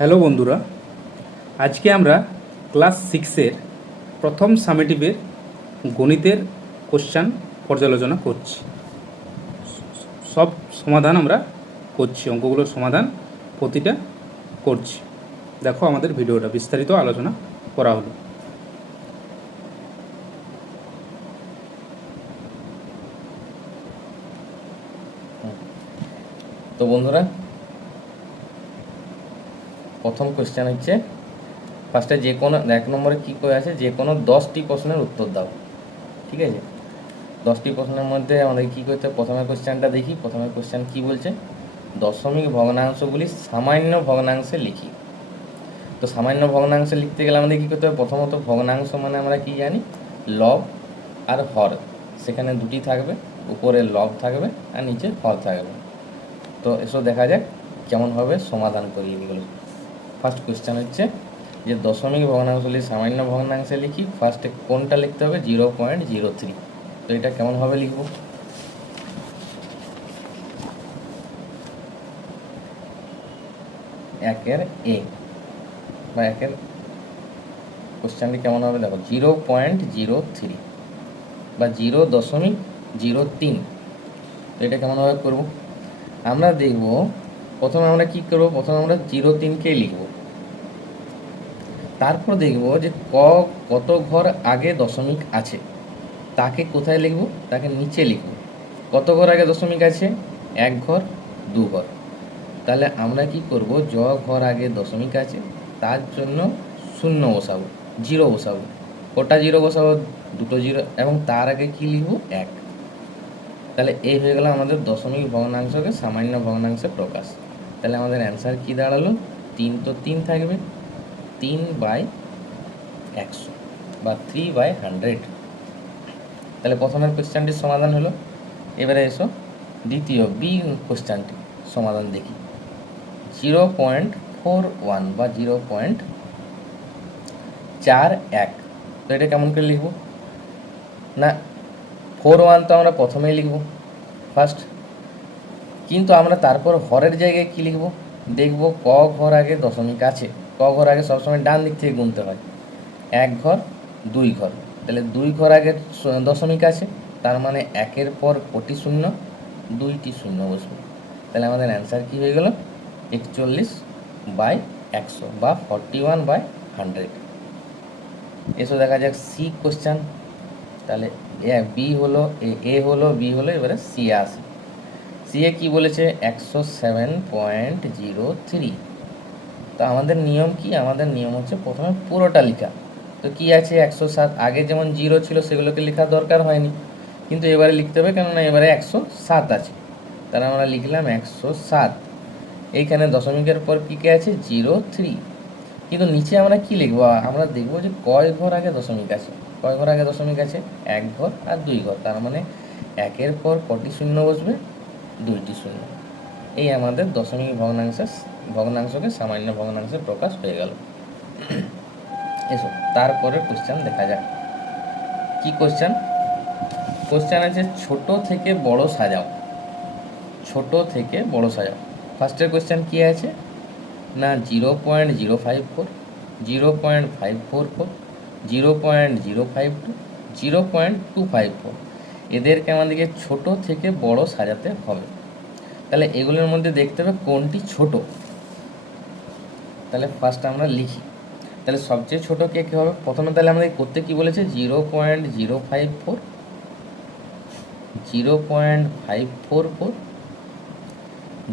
Hello বন্ধুরা, আজকে আমরা ক্লাস 6-এর প্রথম সামেটিভের গণিতের কোশ্চেন পর্যালোচনা করছি। সব সমাধান আমরা করছি, অঙ্কগুলোর সমাধান প্রতিটা করছি। দেখো আমাদের ভিডিওটা, বিস্তারিত আলোচনা করা হলো। তো বন্ধুরা, প্রথম কোশ্চেন হচ্ছে ফার্স্টে যে কোনো 1 নম্বরে কী করে আছে, যে কোনো 10টি প্রশ্নের উত্তর দাও। ঠিক আছে, 10টি প্রশ্নের মধ্যে আমাদের কী করতে হবে, প্রথমে কোশ্চেনটা দেখি। প্রথমে কোশ্চেন কী বলছে, দশমিক ভগ্নাংশগুলি সামান্য ভগ্নাংশে লিখি। তো সামান্য ভগ্নাংশে লিখতে গেলে আমাদের কী করতে হবে, প্রথমত ভগ্নাংশ মানে আমরা কি জানি, লব আর হর। সেখানে দুটি থাকবে, উপরে লব থাকবে আর নিচে হর থাকবে। তো এসব দেখা যাক কেমনভাবে সমাধান করি এগুলো। ফার্স্ট কোয়েশ্চেন হচ্ছে যে দশমিক ভগ্নাংশগুলি সামান্য ভগ্নাংশে লিখি। ফার্স্টে কোনটা লিখতে হবে, 0.03। তো এটা কেমনভাবে লিখব, একের এ বা একের কোশ্চেনটি কেমন হবে দেখো, 0.03 বা 0.03। তো এটা কেমনভাবে করব, আমরা দেখব প্রথমে আমরা কি করব, প্রথমে আমরা 0.3কে লিখব। তারপর দেখব যে কত ঘর আগে দশমিক আছে, তাকে কোথায় লিখব, তাকে নিচে লিখব। কত ঘর আগে দশমিক আছে, 1 ঘর 2 ঘর। তাহলে আমরা কি করব, ঘর আগে দশমিক আছে তার জন্য 0 বসাবো, 0 বসাবো। কটা 0 বসাবো, 2টো 0, এবং তার আগে কি লিখব, 1। তাহলে এই হয়ে গেল আমাদের দশমিক ভগ্নাংশকে সামান্য ভগ্নাংশে প্রকাশ। তাহলে আমাদের অ্যান্সার কি দাঁড়ালো, 3 তো 3 থাকবে, 3/100 বা 3/100। তাহলে প্রথমের কোশ্চেনটির সমাধান হলো। এবারে এসো দ্বিতীয় বি কোশ্চেনটি সমাধান দেখি। 0.41 বা 0.41। তো এটা কেমন করে লিখব না, 41 তো আমরা প্রথমেই লিখব ফার্স্ট, কিন্তু আমরা তারপর হরের জায়গায় কি লিখব, দেখব ক ঘর আগে দশমিক আছে। ক ঘর আগে সবসময় ডান দিক থেকে গুনতে হয়, 1 ঘর 2 ঘর। তাহলে 2 ঘর আগে দশমিক আছে, তার মানে 1-এর পর কটি শূন্য, 2টি শূন্য বসবে। তাহলে আমাদের অ্যান্সার কী হয়ে গেল, 41/100 বা 41/100। এসো দেখা যাক সি কোশ্চেন। তাহলে বি হলো, এ হলো, বি হলো, এবারে সি আসে। সি এ কী বলেছে, 107.03। তো আমাদের নিয়ম কি, আমাদের নিয়ম হচ্ছে প্রথমে পুরোটা লেখা। তো কি আছে, 107। আগে যেমন 0 ছিল সেগুলোকে লেখার দরকার হয়নি, কিন্তু এবারে লিখতে হবে, কেননা এবারে 107 আছে। তাহলে আমরা লিখলাম 107। এইখানে দশমিকের পর কী কে আছে, 03। কিন্তু নিচে আমরা কি লিখবো, আমরা দেখবো যে কয় ঘর আগে দশমিক আছে। কয় ঘর আগে দশমিক আছে, 1 ঘর আর 2 ঘর। তার মানে 1-এর পর কটি শূন্য বসবে, 2টি শূন্য। এই আমাদের দশমিক ভগ্নাংশকে সামান্য ভগ্নাংশে প্রকাশ হয়ে গেল। এসো তারপরের কোশ্চেন দেখা যাক। কি কোশ্চেন, কোশ্চেন আছে ছোট থেকে বড় সাজাও। ছোট থেকে বড় সাজাও। ফার্স্টের কোশ্চেন কি আছে না, 0.054, 0.544, 0.052, 0.254। এদেরকে আমাদেরকে ছোট থেকে বড় সাজাতে হবে। তাহলে এগুলোর মধ্যে দেখতে হবে কোনটি ছোট। তাহলে ফার্স্ট আমরা লিখি, তাহলে সবচেয়ে ছোট কে কী হবে, প্রথমে তাহলে আমাদের করতে কি বলেছে, 0.054, 0.544,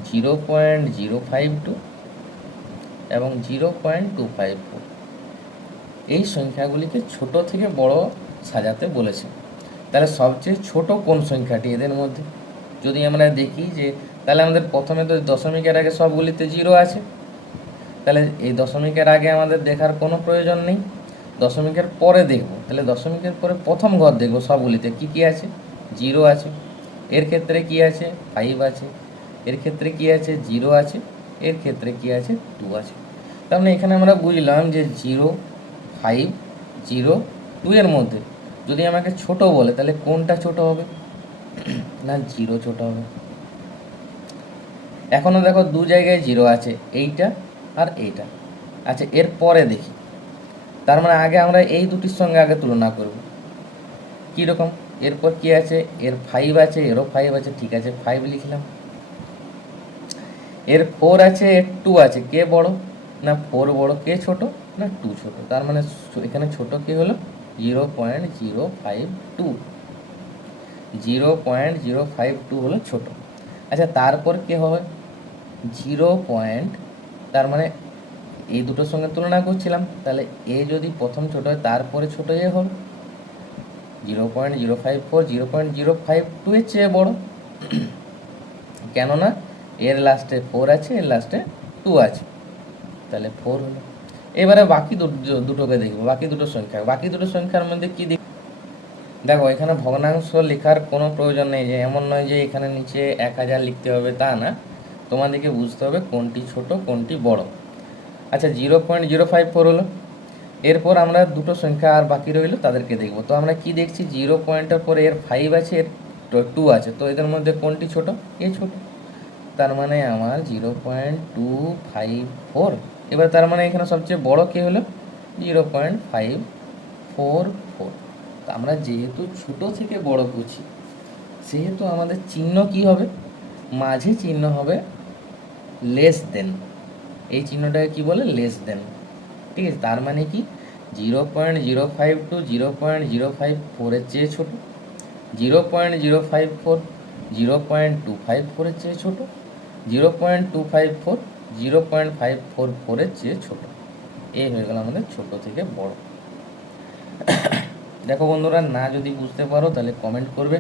0.052 এবং 0.254। এই সংখ্যাগুলিকে ছোট থেকে বড় সাজাতে বলেছে। তাহলে সবচেয়ে ছোট কোন সংখ্যাটি এদের মধ্যে, যদি আমরা দেখি যে, তাহলে আমাদের প্রথমে তো দশমিকের আগে সবগুলিতে 0 আছে। তাহলে এই দশমিকের আগে আমাদের দেখার কোনো প্রয়োজন নেই, দশমিকের পরে দেখব। তাহলে দশমিকের পরে প্রথম ঘর দেখব সবগুলিতে কি কি আছে, 0 আছে। এর ক্ষেত্রে কি আছে, 5 আছে। এর ক্ষেত্রে কি আছে, 0 আছে। এর ক্ষেত্রে কি আছে, 2 আছে। তার মানে এখানে আমরা বুঝলাম যে 0, 5, 0, 2 এর মধ্যে যদি আমাকে ছোট বলে, তাহলে কোনটা ছোট হবে না, 0 ছোট হবে। এখনও দেখো 2 জায়গায় 0 আছে, এইটা আর এইটা। আচ্ছা, এর পরে দেখি, তার মানে আগে আমরা এই দুটির সঙ্গে আগে তুলনা করব কীরকম। এরপর কি আছে, এর 5 আছে, এরও 5 আছে, ঠিক আছে 5 লিখলাম। এর 4 আছে, এর 2 আছে, কে বড় না 4 বড়, কে ছোট না 2 ছোট, তার মানে এখানে ছোট কি হলো 0.052, 0.052 হলো ছোট। আচ্ছা, তারপর কি হবে 0. তার মানে এই দুটোর সঙ্গে তুলনা করছিলাম, তাহলে এ যদি প্রথম ছোট হয় তারপরে ছোট এ হবে 0.054, 0.052 এর চেয়ে বড়, কেননা এর লাস্টে 4 আছে, এর লাস্টে 2 আছে, তাহলে 4 হলো। এবারে বাকি দুটোকে দেখবো, বাকি দুটো সংখ্যার মধ্যে কি দেখো, এখানে ভগ্নাংশ লেখার কোনো প্রয়োজন নেই, যে এমন নয় যে এখানে নিচে 1000 লিখতে হবে, তা না, তোমাদেরকে বুঝতে হবে কোনটি ছোট কোনটি বড়। আচ্ছা, 0.054 হলো। এরপর আমরা দুটো সংখ্যা আর বাকি রইলো, তাদেরকে দেখব। তো আমরা কি দেখছি, 0 পয়েন্টের পরে এর 5 আছে, এর 2 আছে, তো এদের মধ্যে কোনটি ছোট, এ ছোট, তার মানে আমার 0.254। এবার তার মানে এখানে সবচেয়ে বড় কে হলো 0.544। তো আমরা যেহেতু ছোট থেকে বড় করছি, সেহেতু আমাদের চিহ্ন কি হবে, মাঝে চিহ্ন হবে লেস দেন, এই চিহ্নটাকে কি বলে, লেস দেন। ঠিক আছে, তার মানে কি 0.052 0.054 এর চেয়ে ছোট, 0.054 0.254 এর চেয়ে ছোট, 0.254 0.544 এর চেয়ে ছোট। এই হয়ে গেল আমাদের ছোট থেকে বড়। দেখো বন্ধুরা, না যদি বুঝতে পারো তাহলে কমেন্ট করবে।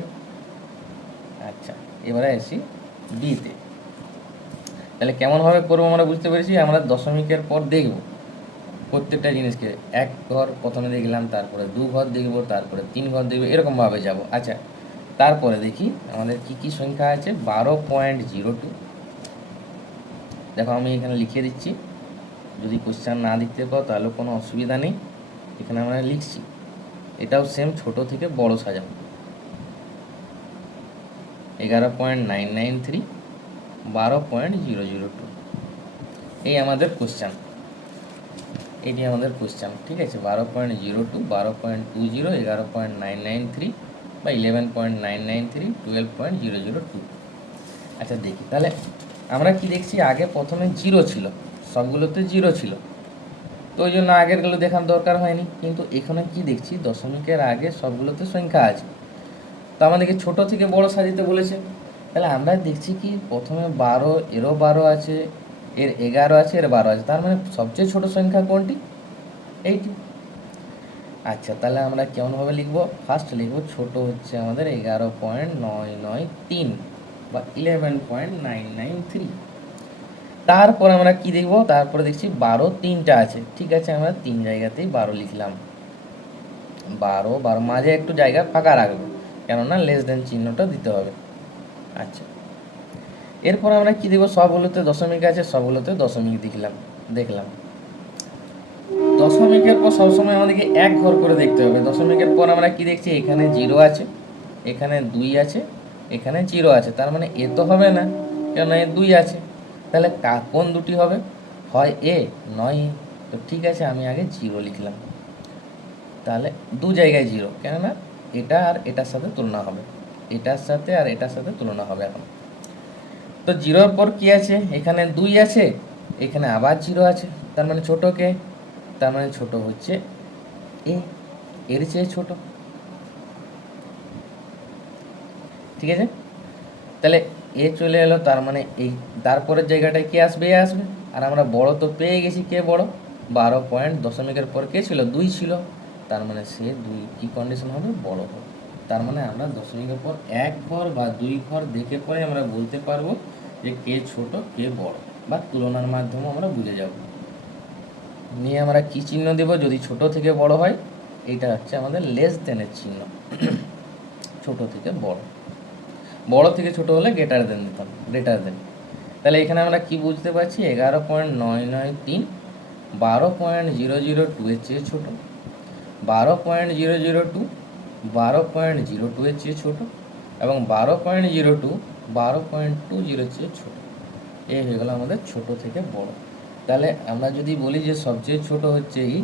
আচ্ছা, এবারে আসি বিতে। তাহলে কেমনভাবে করবো আমরা বুঝতে পেরেছি। আমরা দশমিকের পর দেখব প্রত্যেকটা জিনিসকে, 1 ঘর প্রথমে দেখলাম, তারপরে 2 ঘর দেখব, তারপরে 3 ঘর দেখব, এরকমভাবে যাব। আচ্ছা, তারপরে দেখি আমাদের কি কি সংখ্যা আছে। 12.02, দেখো আমি এখানে লিখে দিচ্ছি, যদি কোশ্চেন না দেখতে পাও তাহলে কোনো অসুবিধা নেই, এখানে আমরা লিখছি। এটাও সেম ছোট থেকে বড় সাজাবো। 11.993, 12.002, এই আমাদের কোশ্চেন, এটি আমাদের কোশ্চেন। ঠিক আছে, 12.02, 12.20, 11.993 বা 11.993, 12.002। আচ্ছা দেখি, তাহলে আমরা কি দেখছি, আগে প্রথমে 0 ছিল, সবগুলোতে 0 ছিল, তো ওই জন্য আগেরগুলো দেখার দরকার হয়নি। কিন্তু এখানে কি দেখছি, দশমিকের আগে সবগুলোতে সংখ্যা আছে, তো আমাদেরকে ছোট থেকে বড় সাজাতে বলেছে। তাহলে আমরা দেখছি কি, প্রথমে 12, এরও 12 আছে, এর 11 আছে, এর 12 আছে, তার মানে সবচেয়ে ছোট সংখ্যা কোনটি, এইটি। আচ্ছা, তাহলে আমরা কেমনভাবে লিখবো, ফার্স্ট লিখবো ছোট হচ্ছে আমাদের 11.993 বা 11.993। তারপর আমরা কি দেখবো, তারপরে দেখছি 12 তিনটা আছে, ঠিক আছে আমরা 3 জায়গাতেই 12 লিখলাম। 12 মাঝে একটু জায়গা ফাঁকা রাখবো, কেননা লেস দেন চিহ্নটা দিতে হবে। আচ্ছা, এরপর আমরা কি দেবো, সবগুলোতে দশমিক আছে, সবগুলোতে দশমিক দেখলাম। দশমিকের পর সবসময় আমাদেরকে 1 ঘর করে দেখতে হবে। দশমিকের পর আমরা কি দেখছি, এখানে 0 আছে, এখানে 2 আছে, এখানে 0 আছে, তার মানে এ তো হবে না, কেননা এ 2 আছে, তাহলে কোন দুটি হবে, হয় এ নয় এ। তো ঠিক আছে, আমি আগে 0 লিখলাম, তাহলে 2 জায়গায় 0, কেননা এটা আর এটার সাথে তুলনা হবে, এটার সাথে আর এটার সাথে তুলনা হবে এখন। তো 0-র পর কি আছে, এখানে 2 আছে, এখানে আবার 0 আছে, তার মানে ছোট কে, তার মানে ছোট হচ্ছে এ, এর চেয়ে ছোট। ঠিক আছে, তাহলে এ চলে এলো, তার মানে এই তারপরের জায়গাটায় কে আসবে, এ আসবে। আর আমরা বড় তো পেয়ে গেছি, কে বড়, 12 পয়েন্ট দশমিকের পর কে ছিল, 2 ছিল, তার মানে সে 2 কি কন্ডিশন হবে, বড় হবে। তার মানে আমরা দশমিকের পর 1 ঘর বা 2 ঘর দেখে পরে আমরা বলতে পারবো যে কে ছোট কে বড়, বা তুলনার মাধ্যমে আমরা বুঝে যাব। নিয়ে আমরা কি চিহ্ন দেব, যদি ছোট থেকে বড় হয়, এইটা হচ্ছে আমাদের লেস দেনের চিহ্ন। ছোট থেকে বড়, বড় থেকে ছোট হলে গ্রেটার দেন দিতাম, গ্রেটার দেন। তাহলে এখানে আমরা কি বুঝতে পারছি, 11.993 12.002 এর চেয়ে ছোট, 12.002 12.02 এর চেয়ে ছোট, এবং 12.02 12.20 এর চেয়ে ছোট। এই হয়ে গেল আমাদের ছোট থেকে বড়। তাহলে আমরা যদি বলি যে সবচেয়ে ছোট হচ্ছে এই,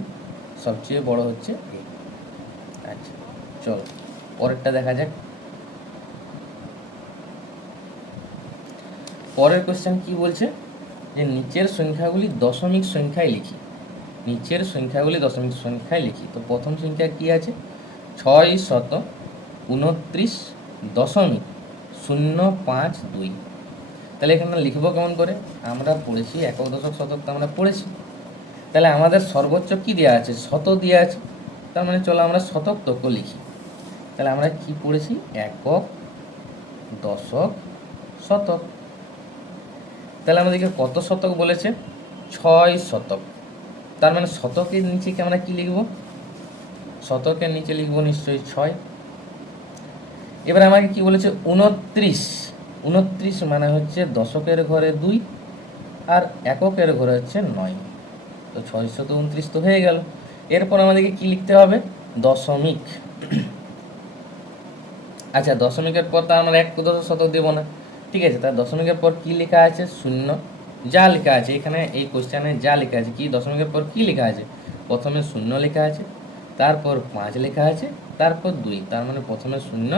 সবচেয়ে বড় হচ্ছে এই। আচ্ছা চলো পরেরটা দেখা যাক। পরের কোশ্চেন কি বলছে, যে নিচের সংখ্যাগুলি দশমিক সংখ্যায় লিখি। নিচের সংখ্যাগুলি দশমিক সংখ্যায় লিখি। তো প্রথম সংখ্যা কি আছে, 629.052। তাহলে এখানে লিখবো কেমন করে, আমরা পড়েছি একক দশক শতক, তো আমরা পড়েছি। তাহলে আমাদের সর্বোচ্চ কি দেওয়া আছে, শত দেওয়া আছে, তার মানে চলো আমরা শতক তক লিখি। তাহলে আমরা কি পড়েছি, একক দশক শতক। তাহলে আমাদেরকে কত শতক বলেছে, 6 শতক। তার মানে শতকের নিচে কি আমরা কি লিখব, শতকের নিচে লিখব নিশ্চয়ই 6। এবার আমাকে কি বলেছে, 29। 29 মানে হচ্ছে দশকের ঘরে 2 আর এককের ঘরে হচ্ছে 9। তো 629 তো হয়ে গেল। এরপর আমাদেরকে কি লিখতে হবে, দশমিক। আচ্ছা দশমিকের পর তো আমরা এক দশক শতক দেবো না, ঠিক আছে। তার দশমিকের পর কি লেখা আছে, শূন্য। যা লেখা আছে এখানে এই কোশ্চেনে যা লেখা আছে, কি দশমিকের পর কি লেখা আছে, প্রথমে শূন্য লেখা আছে, তারপর 5 লেখা আছে, তারপর 2। তার মানে প্রথমে শূন্য,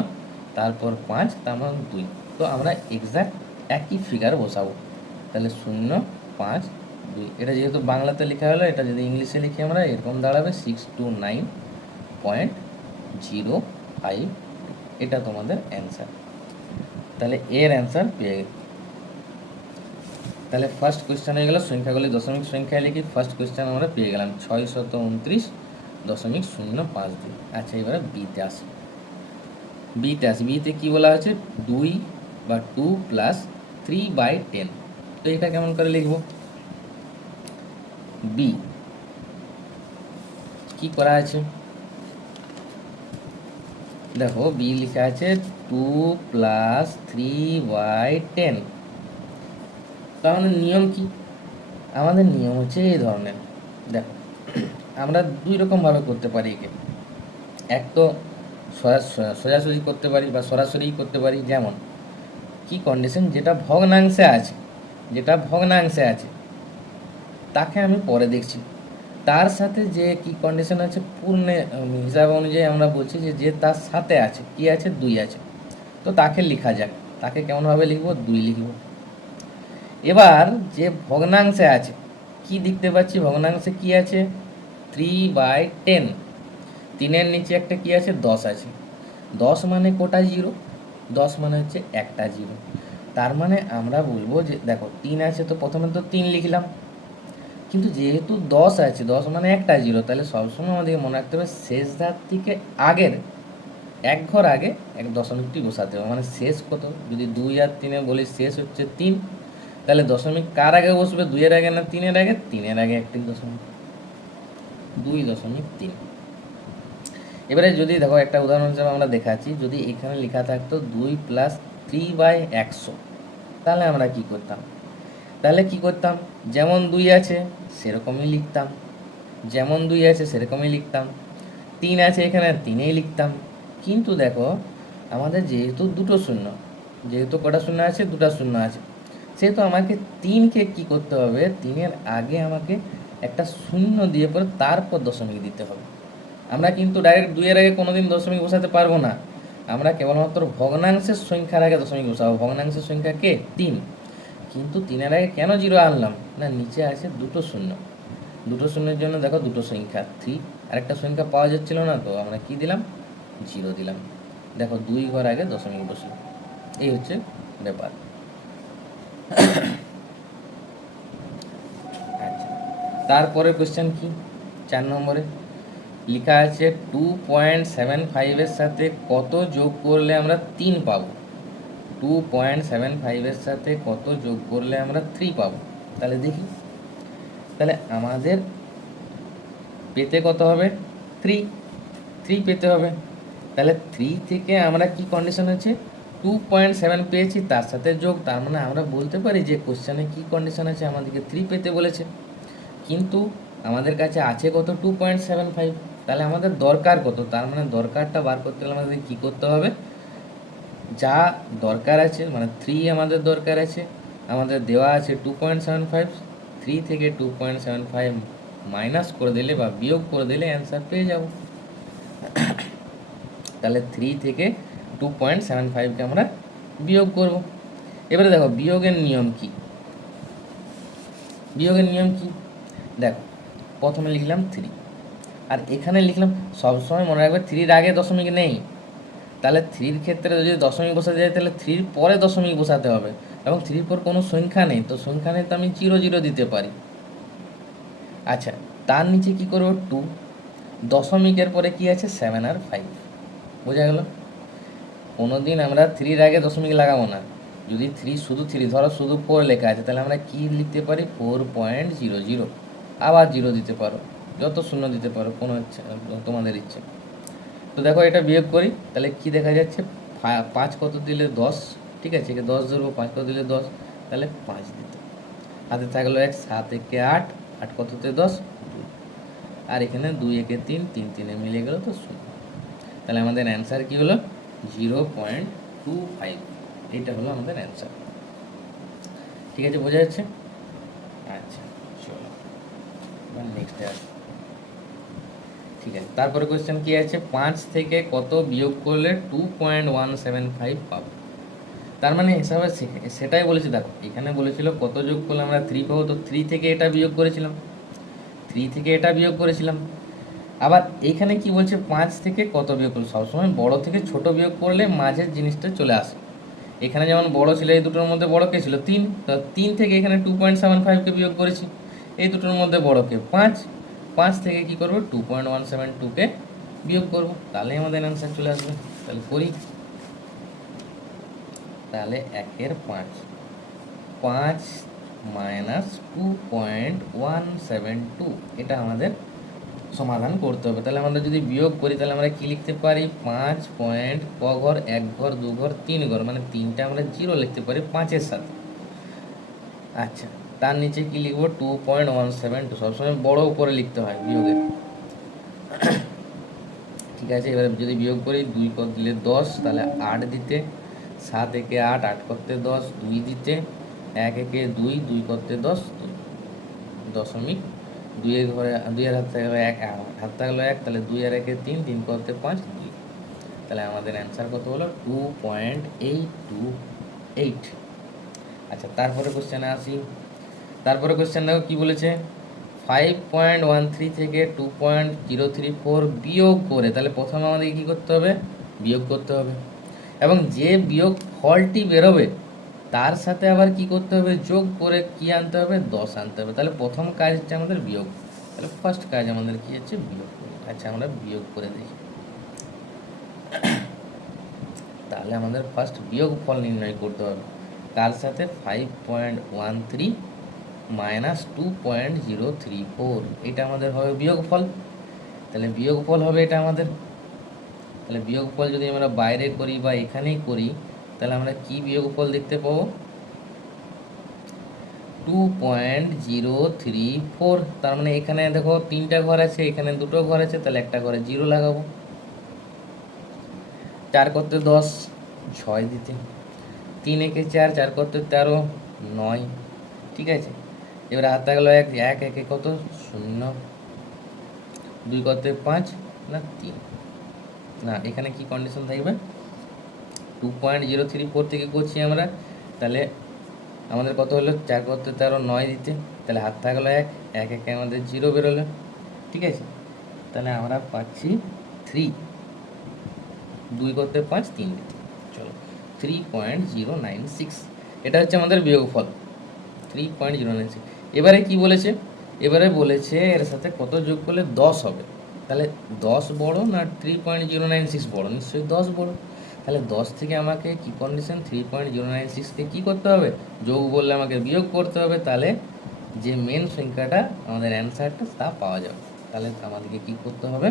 তারপর 5, তার মানে 2। তো আমরা এক্সাক্ট একই ফিগার বসাবো। তাহলে 0, 5, 2। এটা যেহেতু বাংলাতে লেখা হলো, এটা যদি ইংলিশে লিখি আমরা এরকম দাঁড়াবে 629.052। এটা তোমাদের অ্যান্সার। তাহলে এর অ্যান্সার পেয়ে গেল। তাহলে ফার্স্ট কোয়েশ্চেন হয়ে গেল সংখ্যাগুলি দশমিক সংখ্যায় লিখি। ফার্স্ট কোয়েশ্চেন আমরা পেয়ে গেলাম 629.052। আচ্ছা এবারে বিতে আসি। বিতে কি বলা আছে, 2 বা 2 + 3/10। তো এটা কেমন করে লিখব, বি কি করা আছে, দেখো বি লেখা আছে 2 + 3/10। তো আমাদের নিয়ম কি, আমাদের নিয়ম হচ্ছে এই ধরনের। দেখো আমরা 2 রকমভাবে করতে পারি একে। এক তো সোজাসুজি করতে পারি বা সরাসরি করতে পারি। যেমন কি কন্ডিশন, যেটা ভগ্নাংশে আছে, যেটা ভগ্নাংশে আছে তাকে আমি পরে দেখছি। তার সাথে যে কি কন্ডিশন আছে, পূর্ণ হিসাব অনুযায়ী আমরা বলছি যে তার সাথে আছে কি আছে, 2 আছে। তো তাকে লেখা যাক, তাকে কেমনভাবে লিখব, 2 লিখব। এবার যে ভগ্নাংশে আছে, কি দেখতে পাচ্ছি ভগ্নাংশে কি আছে, 3/10। 3-এর নিচে একটা কি আছে, 10 আছে। 10 মানে কোটা জিরো, 10 মানে হচ্ছে একটা জিরো। তার মানে আমরা বলবো যে দেখো 3 আছে, তো প্রথমে তো 3 লিখলাম, কিন্তু যেহেতু 10 আছে, 10 মানে একটা জিরো, তাহলে সবসময় আমাদেরকে মনে রাখতে হবে শেষ ধার থেকে আগের এক ঘর আগে এক দশমিকটি বসাতে হবে। মানে শেষ কত, যদি 2 আর 3-এ বলি শেষ হচ্ছে 3, তাহলে দশমিক কার আগে বসবে, 2-এর আগে না 3-এর আগে, 3-এর আগে একটি দশমিক, 2.3। এবারে যদি দেখো একটা উদাহরণ হিসেবে আমরা দেখাচ্ছি, যদি এখানে লেখা থাকতো 2 + 3/100, তাহলে আমরা কি করতাম, যেমন 2 আছে সেরকমই লিখতাম, যেমন 2 আছে সেরকমই লিখতাম। 3 আছে এখানে 3-এই লিখতাম। কিন্তু দেখো আমাদের যেহেতু দুটো শূন্য, যেহেতু কটা শূন্য আছে, দুটো শূন্য আছে, সেহেতু আমাকে 3-কে কী করতে হবে, 3-এর আগে আমাকে একটা শূন্য দিয়ে পরে তারপর দশমিক দিতে হবে। আমরা কিন্তু ডাইরেক্ট 2-এর আগে কোনোদিন দশমিক বসাতে পারবো না। আমরা কেবলমাত্র ভগ্নাংশের সংখ্যার আগে দশমিক বসাবো। ভগ্নাংশের সংখ্যা কে, 3। কিন্তু 3-এর আগে কেন 0 আনলাম না, নিচে আছে দুটো শূন্য, দুটো শূন্যের জন্য দেখো দুটো সংখ্যা 3, আরেকটা সংখ্যা পাওয়া যাচ্ছিল না, তো আমরা কি দিলাম, 0 দিলাম। দেখো 2 ঘর আগে দশমিক বসলো। এই হচ্ছে ব্যাপার। আচ্ছা তারপরে কোশ্চেন কি, 4 নম্বরে লেখা আছে 2.75-এর সাথে কত যোগ করলে আমরা 3 পাবো। 2.75-এর সাথে কত যোগ করলে আমরা 3 পাবো। তাহলে দেখি, তাহলে আমাদের পেতে কত হবে, 3 পেতে হবে। তাহলে 3 থেকে আমরা কি কন্ডিশন আছে, 2.7 পেয়েছি, তার সাথে যোগ। তার মানে আমরা বলতে পারি যে কোশ্চেনে কি কন্ডিশন আছে, আমাদেরকে 3 পেতে বলেছে, কিন্তু আমাদের কাছে আছে কত, 2.75। তাহলে আমাদের দরকার কত, তার মানে দরকারটা বার করতে গেলে আমাদের কী করতে হবে, যা দরকার আছে মানে 3 আমাদের দরকার আছে, আমাদের দেওয়া আছে 2.75, 3 থেকে 2.75 মাইনাস করে দিলে বা বিয়োগ করে দিলে অ্যান্সার পেয়ে যাব। তাহলে 3 থেকে 2.75কে আমরা বিয়োগ করব। এবারে দেখো বিয়োগের নিয়ম কি, বিয়োগের নিয়ম কি দেখো, প্রথমে লিখলাম 3 আর এখানে লিখলাম, সবসময় মনে রাখবে 3-র আগে দশমিক নেই, তাহলে 3-র ক্ষেত্রে যদি দশমিক বসাতে যাই তাহলে 3-র পরে দশমিক বসাতে হবে, এবং 3-র পর কোনো সংখ্যা নেই, তো সংখ্যা নেই তো আমি 0 0 দিতে পারি। আচ্ছা, তার নিচে কি করব 2, দশমিকের পরে কি আছে 7 আর 5, বোঝা গেল। কোনোদিন আমরা 3-র আগে দশমিক লাগাবো না। যদি 3 শুধু 3 ধরো শুধু 4 লেখা আছে, তাহলে আমরা কি লিখতে পারি 4.00, আবার 0 দিতে পারো, যত শূন্য দিতে পারো, কোনো ইচ্ছা তোমাদের ইচ্ছে। তো দেখো এটা বিয়োগ করি, তাহলে কি দেখা যাচ্ছে 5 কত দিলে 10, ঠিক আছে, একে 10 ধরবো, 5 কত দিলে 10, তাহলে 5 দিতে, হাতে থাকলো 1, 7 একে 8, 8 কততে 10, 2, আর এখানে 2 একে 3, 3 3 মিলে গেল তো 0। তাহলে আমাদের অ্যান্সার কি হলো 0.25, এটা হলো আমাদের অ্যান্সার। ঠিক আছে, বোঝা যাচ্ছে? আচ্ছা চলো এবার নেক্সটে আসি। ঠিক আছে, তারপরে কোয়েশ্চেন কি আছে, 5 থেকে কত বিয়োগ করলে 2.175 পাবো। তার মানে হিসাবে সেটাই বলেছি। দেখো এখানে বলেছিল কত যোগ করলে আমরা 3 পাবো, তো 3 থেকে এটা বিয়োগ করেছিলাম, 3 থেকে এটা বিয়োগ করেছিলাম। আবার এইখানে কি বলছে 5 থেকে কত বিয়োগ করলে, সবসময় বড় থেকে ছোট বিয়োগ করলে মাঝের জিনিসটা চলে আসে। এখানে যেমন বড় ছিল, এই দুটোর মধ্যে বড় কে ছিল 3, তো 3 থেকে এখানে 2.75কে বিয়োগ করেছি, এই দুটোর মধ্যে বড় কে 5, 5 থেকে কি করব 2.172কে বিয়োগ করব, তাহলে আমাদের অ্যান্সার চলে আসবে। তাহলে করি, তাহলে 1-এর 5, 5 মাইনাস 2.172, এটা আমাদের সমাধান করতে হবে। তাহলে আমাদের যদি বিয়োগ করি তাহলে আমরা কি লিখতে পারি, 5 পয়েন্ট ক ঘর, 1 ঘর, 2 ঘর, 3 ঘর, মানে 3টা আমরা 0 লিখতে পারি 5-এর সাথে। আচ্ছা, তার নিচে কি লিখবো 2.172, সবসময় বড় উপরে লিখতে হয় বিয়োগের। ঠিক আছে, এবারে যদি বিয়োগ করি 2 কত দিলে 10, তাহলে 8 দিতে, 7 একে 8, 8 করতে 10, 2 দিতে, 1 একে 2, 2 করতে 10, 2 দশমিক, 2 এর ঘরে 2 এর হাত থাকলো 1, হাত থাকলো 1, তাহলে 2 আর 1 3, 3 করতে 5, 2। তাহলে আমাদের অ্যান্সার কত হলো 2.828। আচ্ছা, তারপরে কোশ্চেনে আসি। তারপরে কোশ্চেন দেখো কি বলেছে, 5.13 থেকে 2.034 বিয়োগ করে, তাহলে প্রথমে আমাদেরকে কী করতে হবে, বিয়োগ করতে হবে, এবং যে বিয়োগ ফলটি বেরোবে তার সাথে আবার কি করতে হবে, যোগ করে কি আনতে হবে 10 আনতে হবে। তাহলে প্রথম কাজ হচ্ছে আমাদের বিয়োগ, তাহলে ফার্স্ট কাজ আমাদের কি হচ্ছে বিয়োগ করি। আচ্ছা, আমরা বিয়োগ করে দেখি। তাহলে আমাদের ফার্স্ট বিয়োগ ফল নির্ণয় করতে হবে, কার সাথে 5.13 মাইনাস 2.034, এটা আমাদের হবে বিয়োগফল। তাহলে বিয়োগফল হবে এটা আমাদের। তাহলে বিয়োগফল যদি আমরা বাইরে করি বা এখানেই করি, তাহলে আমরা কি বিয়োগফল দেখতে পাবো 2.034। তার মানে এখানে দেখো 3টা ঘর আছে, এখানে 2টো ঘর আছে, তাহলে একটা ঘরে 0 লাগাবো। 4 করতে 10, 6 দিতে, 3 একে 4, 4 করতে 13, 9। ঠিক আছে, এবার হাত থাকলো 1, 1 একে কত 0, 2 করতে 5 না 3, না এখানে কি কন্ডিশন থাকবে 2.034 থেকে করছি আমরা, তাহলে আমাদের কত হলো 4 করতে 13, 9 দিতে, তাহলে হাত থাকলো 1, 1 একে আমাদের 0 বেরোলো। ঠিক আছে, তাহলে আমরা পাচ্ছি 3, 2 করতে 5, 3 দিতে, চলো 3.096, এটা হচ্ছে আমাদের বিয়োগফল 3.096। এবারে কি বলেছে, এবারে বলেছে এর সাথে কত যোগ করলে 10 হবে। তাহলে 10 বড় না 3.096 বড়, নিশ্চয়ই 10 বড়। তাহলে 10 থেকে আমাকে কি কন্ডিশন 3.096কে কী করতে হবে, যোগ বললে আমাকে বিয়োগ করতে হবে, তাহলে যে মেন সংখ্যাটা আমাদের অ্যান্সারটা তা পাওয়া যাবে। তাহলে আমাদেরকে কি করতে হবে,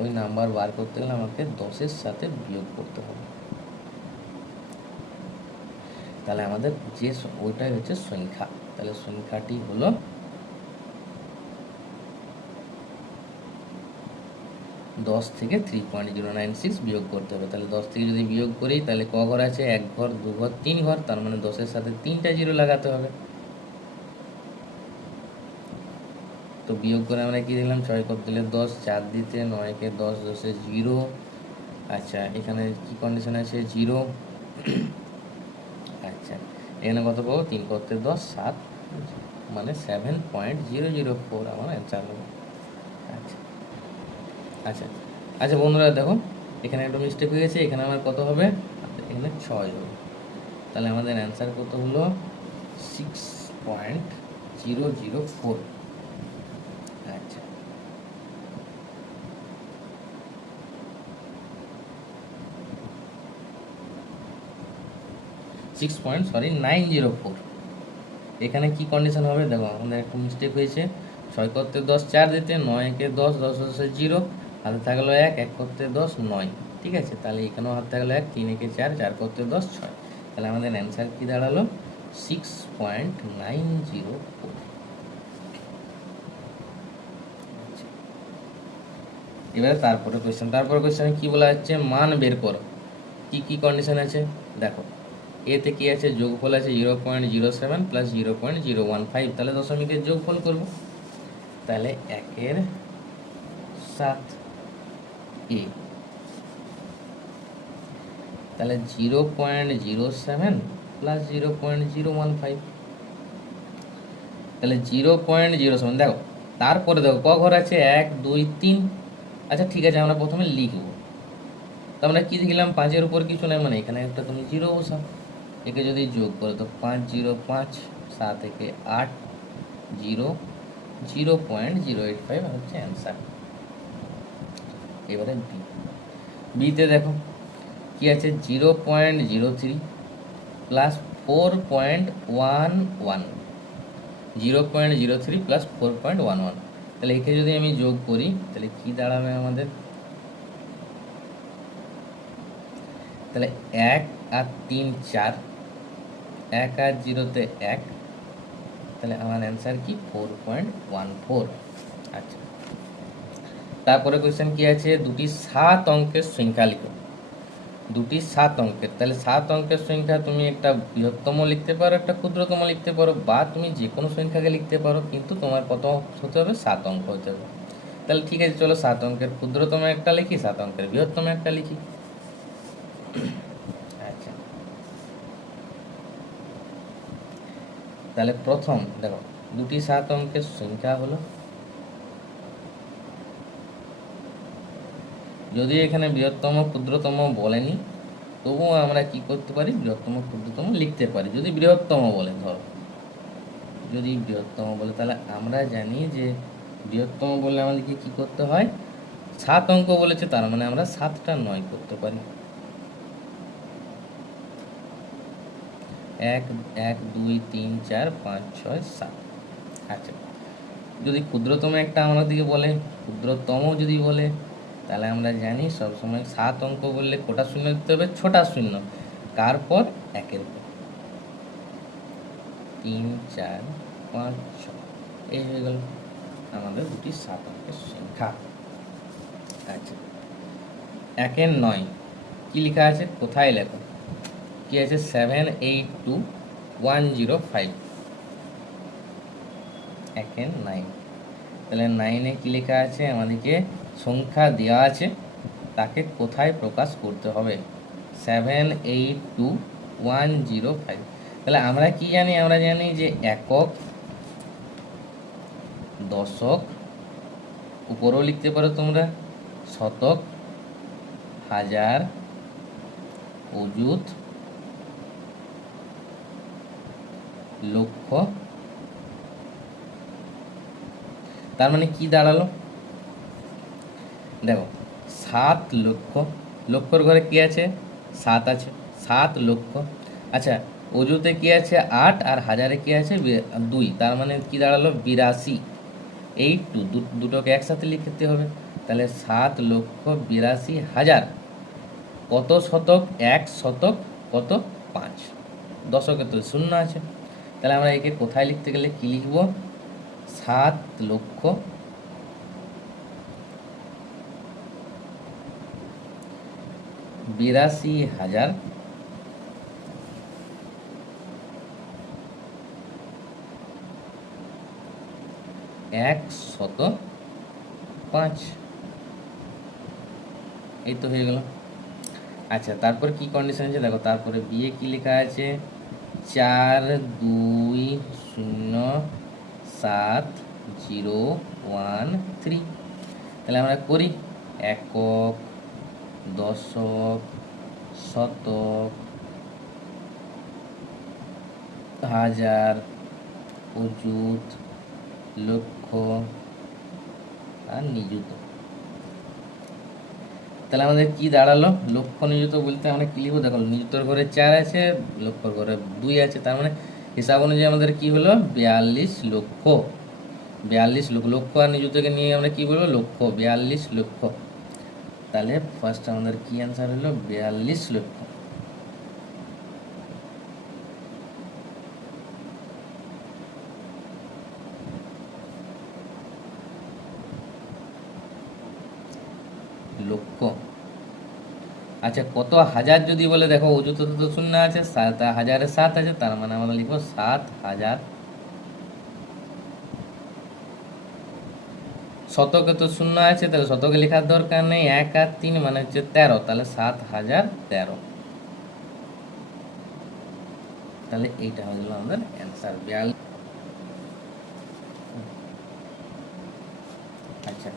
ওই নাম্বার বার করতে গেলে আমাকে 10-এর সাথে বিয়োগ করতে হবে। তাহলে আমাদের যে ওইটাই হচ্ছে সংখ্যা, তাহলে সংখ্যাটি হলো 10 থেকে 3.096 বিয়োগ করতে হবে। তাহলে 10 থেকে যদি বিয়োগ করি তাহলে ক ঘর আছে, 1 ঘর, 2 ঘর, 3 ঘর, তার মানে 10-এর সাথে 3টা 0 লাগাতে হবে। তো বিয়োগ করে আমরা কি দিলাম, 6 কত দিলে 10, 4 দিতে 9 কে 10, 10 0। আচ্ছা এখানে কি কন্ডিশন আছে, 0। আচ্ছা এখানে কত পাবো, 3 করতে 10, 7, মানে 7.004 আমার অ্যান্সার হবে। আচ্ছা আচ্ছা আচ্ছা বন্ধুরা দেখো, এখানে একটা মিস্টেক হয়ে গেছে, এখানে আমার কত হবে, এখানে 6 হবে। তাহলে আমাদের অ্যান্সার কত হলো, 6.004। আচ্ছা 904। এখানে কি কন্ডিশন হবে দেখো, আমাদের একটা মিস্টেক হয়েছে, 6 করতে 10, 4 দিতে 9 কে 10, 10 10 0, হাতে থাকলো 1, 1 করতে 10, 9। ঠিক আছে, তাহলে এখানেও হাতে থাকলো 1, 3 একে 4, 4 করতে 10, 6। তাহলে আমাদের অ্যান্সার কি দাঁড়ালো, 6.904। এবারে তারপরে কোয়েশ্চেনে কি বলা হচ্ছে, মান বের করো। কি কি কন্ডিশন আছে দেখো, এতে কি আছে, যোগফল আছে 0.07 প্লাস 0.015, তাহলে দশমিকের যোগফল করব। তাহলে 1 7 এ, তাহলে 0.07 প্লাস 0.015, তাহলে 0.07 দেখো। তারপরে দেখো ক ঘর আছে, 1 2 3। আচ্ছা ঠিক আছে, আমরা প্রথমে লিখবো। তো আমরা কি লিখলাম, 5-এর উপর কিছু নেই, মানে এখানে একটা তুমি 0 বসাও। একে যদি যোগ করো তো 5 0 5, 7 একে 8, 0 0.085 হচ্ছে অ্যান্সার। এবারে বিতে দেখো কি আছে, 0.03 প্লাস 4.11, 0.03 প্লাস 4.11। তাহলে একে যদি আমি যোগ করি তাহলে কি দাঁড়াবে আমাদের, তাহলে 1 আর 3 4, 1 আর 0-তে 1, তাহলে আমার অ্যান্সার কি 4.14। আচ্ছা তারপরে কোয়েশ্চেন কি আছে, দুটি 7 অঙ্কের সংখ্যা লিখো। দুটি 7 অঙ্কের, তাহলে 7 অঙ্কের সংখ্যা তুমি একটা বৃহত্তম লিখতে পারো, একটা ক্ষুদ্রতম লিখতে পারো, বা তুমি যে কোনো সংখ্যাকে লিখতে পারো, কিন্তু তোমার কত হতে হবে, 7 অঙ্ক হতে হবে। তাহলে ঠিক আছে, চলো 7 অঙ্কের ক্ষুদ্রতম একটা লিখি, 7 অঙ্কের বৃহত্তম একটা লিখি। আচ্ছা তাহলে প্রথম দেখো, দুটি 7 অঙ্কের সংখ্যা হলো, যদি এখানে বৃহত্তম ক্ষুদ্রতম বলেনি, তবুও আমরা কি করতে পারি, বৃহত্তম ক্ষুদ্রতম লিখতে পারি। যদি বৃহত্তম বলে, ধরো যদি বৃহত্তম বলে, তাহলে আমরা জানি যে বৃহত্তম বললে আমাদেরকে কি করতে হয়, 7 অঙ্ক বলেছে, তার মানে আমরা 7টা 9 করতে পারি। 1 1 2 3 4 5 6 7। আচ্ছা যদি ক্ষুদ্রতম একটা আমাদেরকে বলে, ক্ষুদ্রতম যদি বলে, তাহলে আমরা জানি সবসময় 7 অঙ্ক বললে কোটা শূন্য দিতে হবে, ছোটা শূন্য, কার পর, 1-এর পর। 3 4 5 6, এই হয়ে গেল আমাদের দুটি 7 অঙ্কের সংখ্যা। আচ্ছা 1-এর 9 কি লেখা আছে, কোথায় লেখো, কি আছে, 782 105, 1-এর 9। তাহলে 9-এ কি লেখা আছে, আমাদেরকে সংখ্যা দেওয়া আছে, তাকে কোথায় প্রকাশ করতে হবে, 782 105। তাহলে আমরা কি জানি, আমরা জানি যে একক, দশক, উপরেও লিখতে পারো তোমরা, শতক, হাজার, অযুত, লক্ষ। তার মানে কি দাঁড়ালো দেখো, 7 লক্ষ, লক্ষর ঘরে কি আছে, 7 আছে, 7 লক্ষ। আচ্ছা অযুতে কি আছে, 8, আর হাজারে কি আছে, 2, তার মানে কি দাঁড়ালো, 82। এই দুটোকে একসাথে লিখতে হবে। তাহলে 7,82,000 কত শতক, 1 শতক কত, 5, দশকে তো শূন্য আছে। তাহলে আমরা একে কোথায় লিখতে গেলে কি লিখব, 7,82,000 1 105। এই তো হয়ে গেল। আচ্ছা, তারপর কি কন্ডিশন আছে দেখো, তারপরে বিয়ে কি লেখা আছে, 420701 তাহলে আমরা করি একক, দশক, শতক, হাজার, অযুত, লক্ষ আর নিযুত। তাহলে আমাদের কি দাঁড়ালো, লক্ষ নিযুত বলতে আমরা কি লিখবো, দেখো নিযুতর ঘরে 4 আছে, লক্ষর ঘরে 2 আছে, তার মানে হিসাব অনুযায়ী আমাদের কি হলো 42 লক্ষ। 42 লক্ষ, লক্ষ আর নিযুতকে নিয়ে আমরা কি বলবো, লক্ষ, 42 লক্ষ। তাহলে ফার্স্ট আমাদের কি অ্যান্সার হলো 42 লক্ষ। লক্ষ। আচ্ছা, কত হাজার যদি বলে, দেখো অযুত তো শূন্য আছে, হাজারে 7 আছে, তার মানে আমরা লিখবো 7000। শতকে তো শূন্য আছে, তাহলে শতকে লেখার দরকার নেই, 1 আর 3 মানে হচ্ছে 13, তাহলে 7013। তাহলে এইটা হলো আমাদের অ্যান্সার 42। আচ্ছা,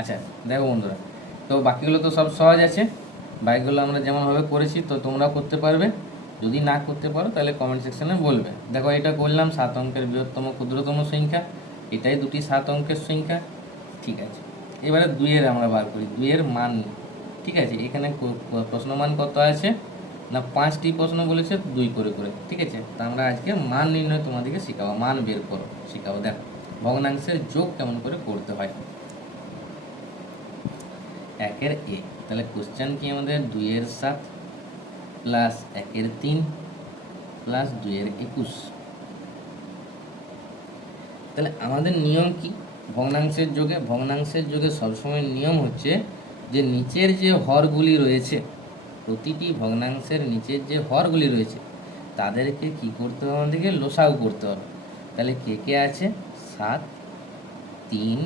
আচ্ছা দেখো বন্ধুরা, তো বাকিগুলো তো সব সহজ আছে, বাকিগুলো আমরা যেমনভাবে করেছি তো তোমরাও করতে পারবে। যদি না করতে পারো তাহলে কমেন্ট সেকশনে বলবে। দেখো এটা করলাম 7 অঙ্কের বৃহত্তম ক্ষুদ্রতম সংখ্যা, এটাই দুটি 7 অঙ্কের সংখ্যা, ঠিক আছে। এবারে 2-এর আমরা বার করি, 2-এর মান, ঠিক আছে। এখানে প্রশ্ন মান কত আছে না, 5টি প্রশ্ন বলেছে 2 করে করে, ঠিক আছে। তা আমরা আজকে মান নির্ণয় তোমাদেরকে শেখাবো, মান বের করো শেখাবো। দেখো ভগ্নাংশের যোগ কেমন করে করতে হয়। 1-এর এ, তাহলে কোশ্চেন কি আমাদের 2-এর 7 প্লাস 1-এর 3 প্লাস 2-এর 21। তাহলে আমাদের নিয়ম কি ভগ্নাংশের যোগে, ভগ্নাংশের যোগে সবসময় নিয়ম হচ্ছে যে নিচের যে হরগুলি রয়েছে, প্রতিটি ভগ্নাংশের নিচের যে হরগুলি রয়েছে তাদেরকে কি করতে হবে, আমাদেরকে লসাগু করতে হবে। তাহলে কে কে আছে, 7, 3,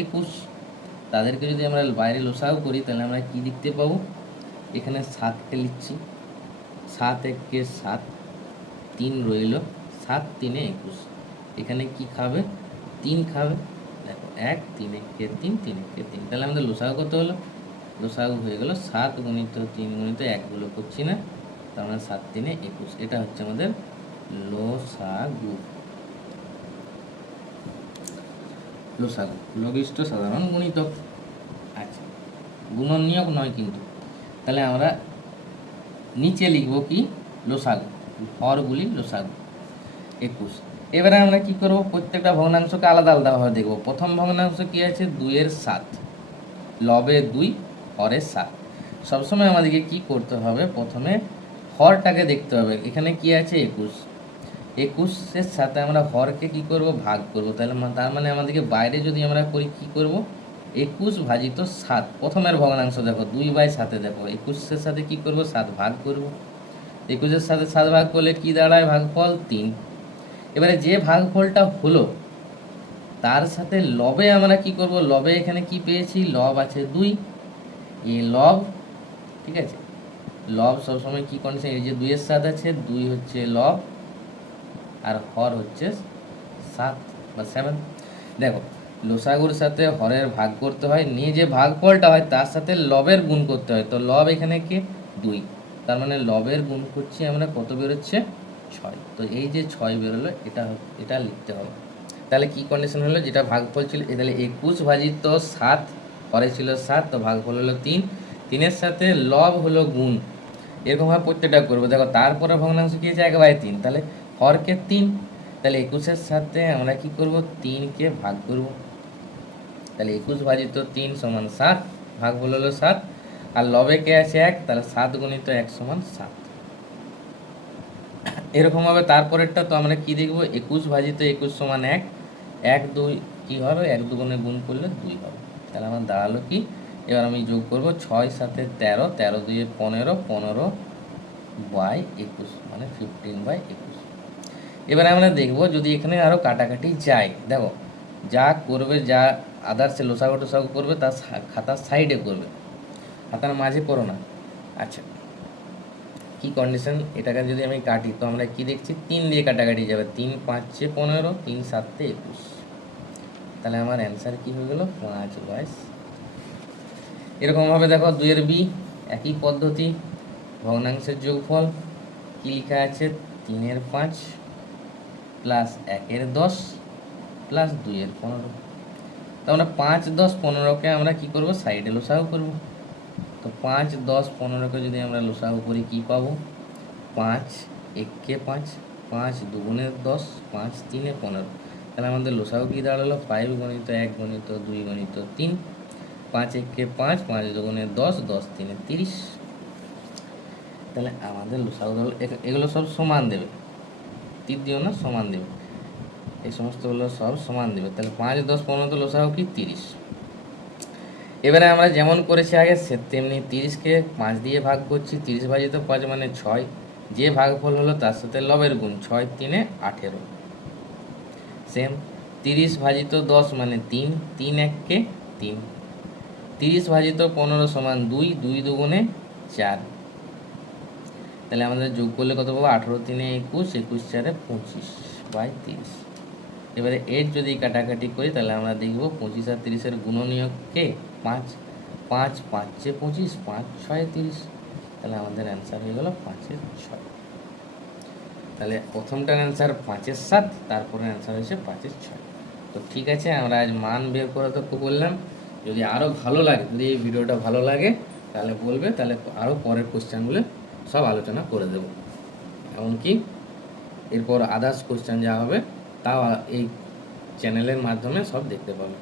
21, তাদেরকে যদি আমরা বাইরে লসাগু করি তাহলে আমরা কি দেখতে পাবো, এখানে 7কে লিখছি, 7 1-কে 7, 3 রইল, 7 3 21, এখানে কি খাবে, 3 খাবে। দেখো 1 3 1-কে 3 3 1-কে 3, তাহলে আমাদের লসাগু কত হলো, লসাগু হয়ে গেল 7 গুণিত 3 গুণিত 1 গুলো করছি না, তার মানে 7 3 21, এটা হচ্ছে আমাদের লসাগু। লসাগু লঘিষ্ঠ সাধারণ গুণিতক। আচ্ছা, গুণনীয়ক নয় কিন্তু। তাহলে আমরা নিচে লিখব কি, লসাগু, হরগুলি লসাগু 21। এবারে আমরা কি করব, প্রত্যেকটা ভগ্নাংশকে আলাদা আলাদাভাবে দেখব। প্রথম ভগ্নাংশ কি আছে, 2-এর 7, লবে 2 হরে 7। সবসময় আমাদেরকে কি করতে হবে, প্রথমে হরটাকে দেখতে হবে। এখানে কি আছে 21, 21-এর সাথে আমরা হরকে কি করব, ভাগ করব। তাহলে তার মানে আমাদেরকে বাইরে যদি আমরা করি কি করব, 21 ভাজিত 7, প্রথমের ভগ্নাংশ দেখো 2/7, দেখো 21-এর সাথে কি করব, 7 ভাগ করব। 21-এর সাথে 7 ভাগ করলে কি দাঁড়ায়, ভাগফল 3। এবারে যে ভাগফলটা হলো তার সাথে লবে আমরা কি করব, লবে এখানে কি পেয়েছি, লব আছে 2, এই লব, ঠিক আছে। লব সবসময় কি কন্ডিশন, এই যে 2-এর 7 আছে, 2 হচ্ছে লব আর হর হচ্ছে 7 বা 7। দেখো লসাগুর সাথে হরের ভাগ করতে হয়, নিয়ে যে ভাগফলটা হয় তার সাথে লবের গুণ করতে হয়। তো লব এখানে কি 2, তার মানে লবের গুণ করছি আমরা, কত বেরোচ্ছে 6। তো এই যে 6 বেরোলো, এটা লিখতে হবে। তাহলে কি কন্ডিশন হলো, যেটা ভাগফল ছিল, তাহলে 21 ভাজিত 7, হরে ছিল 7, তো ভাগফল হলো 3, 3-এর সাথে লব হলো গুণ, এরকমভাবে প্রত্যেকটা করবো। দেখো তারপরে ভগ্নাংশ কি আছে, 1/3, তাহলে হরকে 3, তাহলে 21-এর সাথে আমরা কি করব, 3-কে ভাগ করব। তাহলে 21 ভাজিত 3 সমান 7, ভাগফল হলো 7, আর লবে কে আছে 1, তাহলে 7 গুণিত 1 সমান 7। এরকমভাবে তারপরেরটা তো আমরা কি দেখব, 21 ভাজিত 21 সমান 1, 1 2 কি হবে, 1 2 গুণ করলে 2 হবে। তাহলে আমার দাঁড়ালো কি, এবার আমি যোগ করব 6 7 13, 13 2 15, 15 বাই 21 মানে 15/21। এবারে আমরা দেখব যদি এখানে আরও কাটাকাটি যায়, দেখো যা করবে, যা আদার্স লসাগু টসাগু করবে তার খাতার সাইডে করবে, খাতার মাঝে করো না। আচ্ছা, কি কন্ডিশন, এটাকে যদি আমি কাটি তো আমরা কি দেখছি, 3 দিয়ে কাটাকাটি যাবে, 3 5 15, 3 7 21। তাহলে আমার অ্যান্সার কি হয়ে গেল, 5/। এরকমভাবে দেখো 2 বি, একই পদ্ধতি, ভগ্নাংশের যোগফল কি লেখা আছে, 3/5 প্লাস 1/10 প্লাস 2/15। তো আমরা 5 10 15কে আমরা কি করব, সাইডে লসাগু করব। তো 5 10 15কে যদি আমরা লসাগু করি কি পাবো, 5 1 5, 5 2 10, 5 3 15। তাহলে আমাদের লসাগু কি দাঁড়ালো, 5 × 1 × 2 × 3, 5 1 5, 5 2 10, 10 3 30। তাহলে আমাদের লসাগু দাঁড়ালো, এগুলো সব সমান দেবে, তীর দিও না, সমান দেবে, এই সমস্তগুলো সব সমান দেবে। তাহলে 5 10 15 তো লসাগু কি 30। এবারে আমরা যেমন করেছি আগে সে তেমনি 30কে 5 দিয়ে ভাগ করছি, 30 ভাজিত 5 মানে 6, যে ভাগফল হলো তার সাথে লবের গুণ, 6 3 18। সেম 30 ভাজিত 10 মানে 3, 3 1 3, 30 ভাজিত 15 সমান 2, 2 2 4। তাহলে আমাদের যোগ করলে কত পাবো, 18 3 21, 21 4 25/30। এবারে এর যদি কাটাকাটি করি তাহলে আমরা দেখব 25 আর 30-এর গুণনীয়ক কে, 5, 5 5 25, 5 6 30। তাহলে আমাদের অ্যান্সার হয়ে গেল 5/6। তাহলে প্রথমটার অ্যান্সার 5/7, তারপরে অ্যান্সার হয়েছে 5/6। তো ঠিক আছে, আমরা আজ মান বের করে তো বললাম, যদি আরও ভালো লাগে, যদি এই ভিডিওটা ভালো লাগে তাহলে বলবে, তাহলে আরও পরের কোশ্চেনগুলো সব আলোচনা করে দেবো। এমনকি এরপর আদার্স কোশ্চেন যা হবে তাও এই চ্যানেলের মাধ্যমে সব দেখতে পাবে।